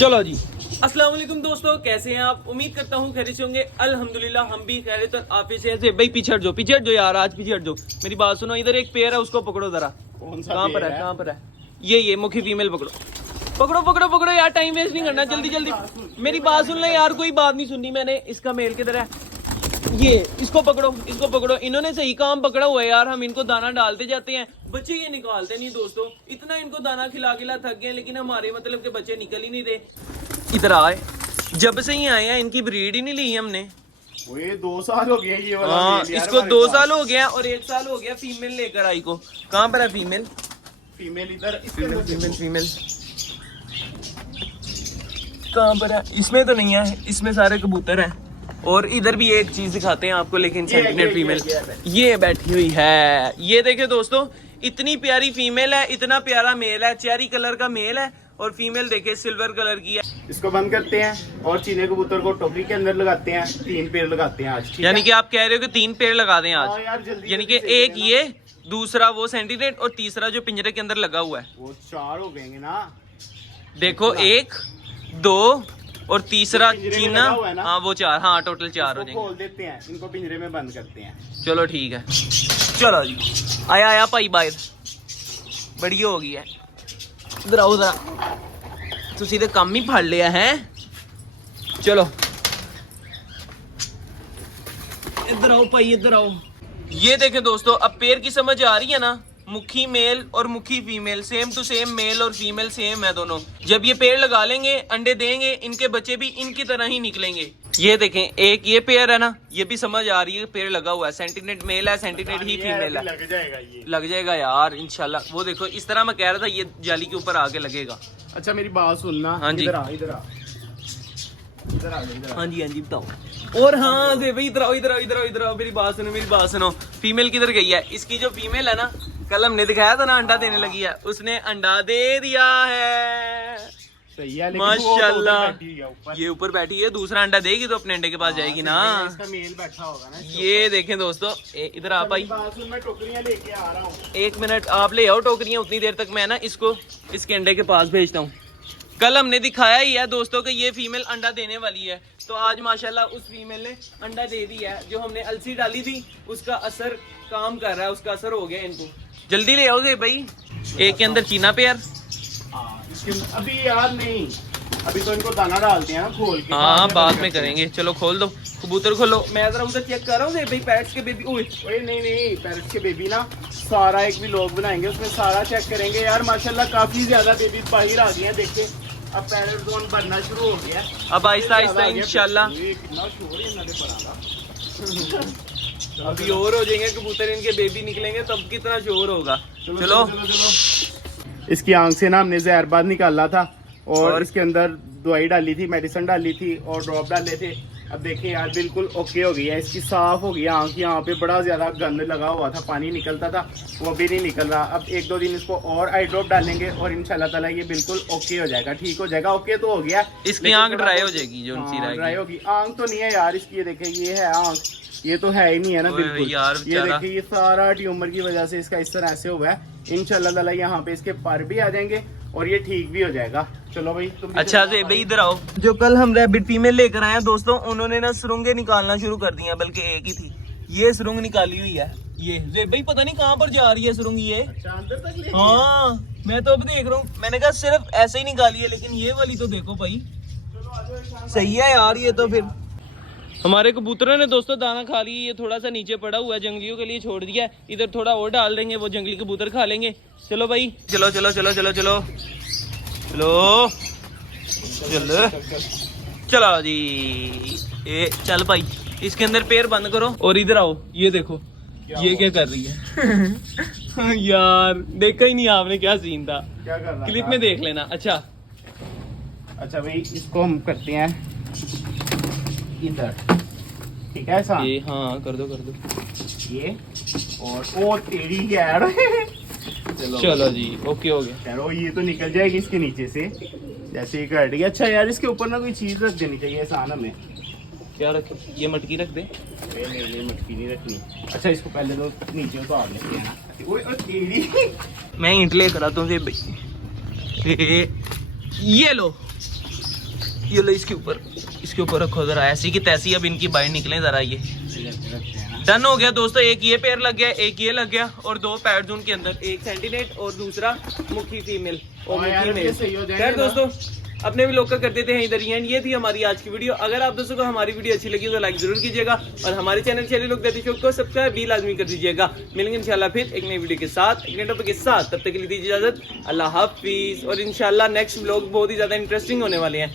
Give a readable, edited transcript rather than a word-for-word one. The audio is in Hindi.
चलो जी, अस्सलाम वालेकुम दोस्तों, कैसे हैं आप? उम्मीद करता हूँ खैरियत से होंगे। अल्हम्दुलिल्लाह हम भी खैरियत और आफियत से हैं। भाई पीछे हट जाओ यार, आज पीछे हट जाओ। मेरी बात सुनो, इधर एक पेयर है, उसको पकड़ो जरा। कहाँ पर है, कहाँ पर है? ये मुखी फीमेल पकड़ो पकड़ो पकड़ो पकड़ो यार, टाइम वेस्ट नहीं करना, जल्दी जल्दी मेरी बात सुन ले यार। कोई बात नहीं सुननी मैंने। इसका मेल किधर है? ये इसको पकड़ो। इन्होंने सही काम पकड़ा हुआ है यार। हम इनको दाना डालते जाते हैं, बच्चे ये निकालते नहीं दोस्तों। इतना इनको दाना खिला थक गए, लेकिन हमारे मतलब के बच्चे निकल ही नहीं रहे। इधर आए, जब से ही आए हैं इनकी ब्रीड ही नहीं ली हमने। ये 2 साल हो गया ये वाला। हाँ, इसको 2 साल हो गया और 1 साल हो गया फीमेल लेकर आई को। कहाँ पर है फीमेल? फीमेल इधर, फीमेल कहाँ पर है? इसमें तो नहीं है, इसमें सारे कबूतर हैं। और इधर भी एक चीज दिखाते हैं आपको, लेकिन सेंटिनेट फीमेल ये बैठी हुई है। ये देखे दोस्तों, इतनी प्यारी फीमेल है, इतना प्यारा मेल है। चेरी कलर का मेल है और फीमेल देखे सिल्वर कलर की है। इसको बंद करते हैं और चीने कबूतर को टोकरी के अंदर लगाते हैं। 3 पेड़ लगाते हैं आज। यानी कि आप कह रहे हो कि 3 पेड़ लगा दें आज? यार जल्दी, यानी कि एक ये, दूसरा वो सेंटिनेट और तीसरा जो पिंजरे के अंदर लगा हुआ है वो 4 हो गएंगे ना। देखो, 1 2 और तीसरा चीना। हाँ वो 4, हाँ टोटल 4 हो जाएंगे। खोल देते हैं, इनको पिंजरे में बंद करते हैं। चलो ठीक है, चलो जी। आया भाई बाहर, बढ़िया हो गई है। इधर आओ जरा, तुसी तो काम ही फड़ लिया है। चलो इधर आओ भाई, इधर आओ। ये देखें दोस्तों, अब पेड़ की समझ आ रही है ना? मुखी मेल और मुखी female, same to same, male और फीमेल सेम है दोनों। जब ये पेड़ लगा लेंगे, अंडे देंगे, इनके बच्चे भी इनकी तरह ही निकलेंगे। ये देखें, एक ये पेयर है ना, ये भी समझ आ रही है, पेड़ लगा हुआ है। सेंटिनेट मेल है, सेंटिनेट ही फीमेल है। लग जाएगा ये, लग जाएगा यार इंशाल्लाह। वो देखो, इस तरह मैं कह रहा था, ये जाली के ऊपर आके लगेगा। अच्छा मेरी बात सुनना। हाँ जी, इधर आ। हाँ जी बताओ। और हाँ दे भाई, इधर आओ, मेरी बात सुनो। फीमेल किधर गई है? इसकी जो फीमेल है ना, कल हमने दिखाया था ना, अंडा देने लगी है। उसने अंडा दे दिया है। सही है, लेकिन माशाल्लाह। ये ऊपर बैठी है, दूसरा अंडा देगी तो अपने अंडे के पास जाएगी ना। इसका मेल बैठा होगा ना। ये देखें दोस्तों, इधर आप आई। मैं टोकरियां लेके आ रहा हूँ। 1 मिनट आप ले आओ टोकरियां, उतनी देर तक मैं ना इसको इसके अंडे के पास भेजता हूँ। कल हमने दिखाया ही है दोस्तों कि ये फीमेल अंडा देने वाली है, तो आज माशाल्लाह उस फीमेल ने अंडा दे दिया है। जो हमने अलसी डाली थी, उसका असर काम कर रहा है, उसका असर हो गया इनको। जल्दी ले आओगे भाई। एक के अंदर चीना पेयर। अभी यार नहीं, अभी तो इनको दाना डालते हैं ना खोल के। हाँ बाद में करेंगे। चलो खोल दो, कबूतर खोलो। मैं जरा उधर चेक कर रहा हूँ भाई, पैरट्स के बेबी। ओए नहीं, पैरट्स के बेबी ना, सारा एक भी लोग बनाएंगे, उसमें सारा चेक करेंगे यार। माशाल्लाह काफी ज्यादा बेबी बाहर आ गई हैं। देखते अब पैरट जोन बनना शुरू हो गया। अब आहिस्ता आहिस्ता इंशाल्लाह अभी और हो जाएंगे कबूतर, इनके बेबी निकलेंगे तब कितना शोर होगा। चलो। इसकी आंख से ना हमने जहरबाद निकाला था और इसके अंदर दवाई डाली थी, मेडिसिन डाली थी और ड्रॉप डाले थे। अब देखिए यार, बिल्कुल ओके हो गई है, इसकी साफ हो गई आंख। यहाँ पे बड़ा ज्यादा गंद लगा हुआ था, पानी निकलता था, वो भी नहीं निकल रहा। अब 1-2 दिन इसको और आई ड्रॉप डालेंगे और इंशाल्लाह ताला ये बिल्कुल ओके हो जाएगा, ठीक हो जाएगा। ओके तो हो गया, इसकी आंख ड्राई हो जाएगी। जो ड्राई होगी आंख तो नहीं है यार इसकी। ये देखे, ये है आंख, ये तो है ही नहीं है ना बिल्कुल यार। ये देखिए, ये सारा ट्यूमर की वजह से इसका इस तरह ऐसे हुआ है। इंशाल्लाह ताला यहाँ पे इसके पर भी आ जाएंगे और ये ठीक भी हो जाएगा। चलो भाई तुम अच्छा से भाई इधर आओ। जो कल हम रैबिट फीमेल लेकर आए हैं दोस्तों, उन्होंने ना सुरंगें निकालना शुरू कर दी हैं, बल्कि एक ही थी। ये सुरंग निकाली हुई है। ये भाई पता नहीं कहाँ पर जा रही है सुरंग ये। अंदर तक ले। हाँ मैं तो अब देख रहा हूँ, मैंने कहा सिर्फ ऐसे ही निकाली है, लेकिन ये वाली तो देखो भाई, सही है यार। ये तो फिर हमारे कबूतरों ने दोस्तों दाना खा लिया। ये थोड़ा सा नीचे पड़ा हुआ है, जंगलियों के लिए छोड़ दिया है। इधर थोड़ा और डाल देंगे, वो जंगली कबूतर खा लेंगे। चलो भाई, चलो चलो चलो चलो चलो चलो चलो चलो जी। चल भाई, इसके अंदर पैर बंद करो और इधर आओ। ये देखो, ये क्या कर रही है? यार देखा ही नहीं आपने, क्या सीन था? क्या कर रहा क्लिप में देख लेना। अच्छा भाई, इसको हम करते हैं इधर, ठीक है ऐसा? ये हाँ कर दो ये और ओ तेरी यार। चलो जी, ओके हो गया। चलो ये तो निकल जाएगी इसके नीचे से, जैसे ही कट गया। अच्छा यार, इसके ऊपर ना कोई चीज रख देनी चाहिए आसान हमें। क्या रखे? ये मटकी रख दे। नहीं मटकी नहीं रखनी। अच्छा इसको पहले तो नीचे उतार लेते हैं ना। ओए तेरी, मैं ईंट ले कर आता हूँ। ये लो, ये लो इसके ऊपर रखो जरा, ऐसी की तैसी अब इनकी बाइट निकले जरा। ये डन हो गया दोस्तों, एक ये पेयर लग गया, एक ये लग गया और 2 पैड्स उनके अंदर, एक सेंटिनेट और दूसरा मुखी फीमेल और मुखी मेल। खैर दोस्तों अपने भी लोग का कर देते हैं इधर ही एंड। ये थी हमारी आज की वीडियो। अगर आप दोस्तों को हमारी वीडियो अच्छी लगी तो लाइक जरूर कीजिएगा और हमारे चैनल चैनल लोग देते शो को सब्सक्राइब भी लाजमी कर दीजिएगा। मिलेंगे इंशाल्लाह फिर एक नई वीडियो के साथ, एक नए टॉपिक के साथ। तब तक के लिए दीजिए इजाजत, अल्लाह हाफिज। और इंशाल्लाह नेक्स्ट व्लॉग बहुत ही ज्यादा इंटरेस्टिंग होने वाले हैं।